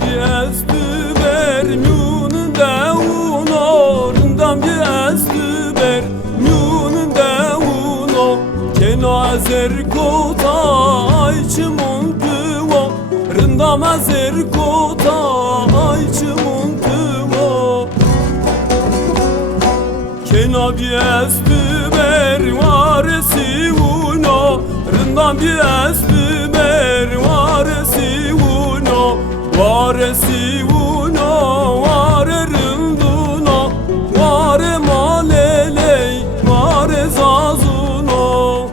biestü bermyunun devno rındam biestü bermyunun devno keno azer kota ayçımın tüvo rındam azer kota ayçımın tüvo keno biestü bervaresi uno rındam biestü bervaresi uno varesi uno vare rınduno vare maleley vare zazuno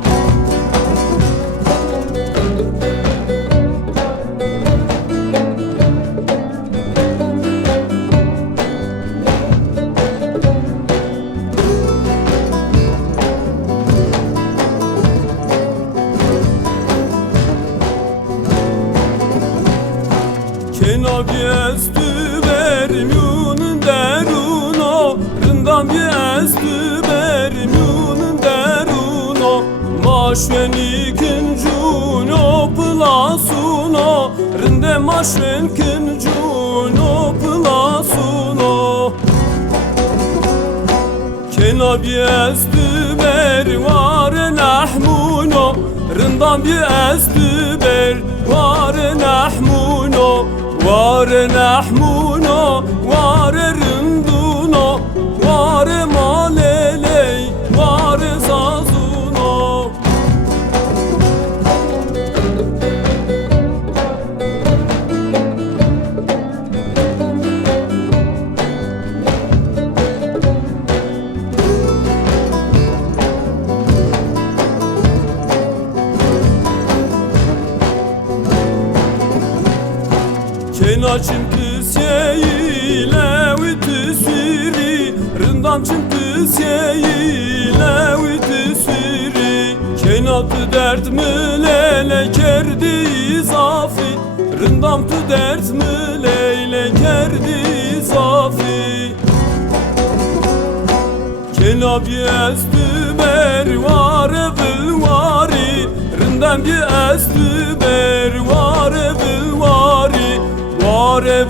keno biestü bermyunun deruno rındam biestü bermyunun deruno maşven kincuno plasuno rinde maşven kincuno plasuno keno biestü bervare nahmuno rındam biestü bervare nahmuno vare nahmuno vare rınduno vare maleley vare zazuno keno çimtü seyle vitü siri rındam çimtü seyle vitü siri keno tu dert mülele kerdi izafi rındam tu dert mülele kerdi izafi keno biestü bervare bilvari rındam biestü bervare bilvari vare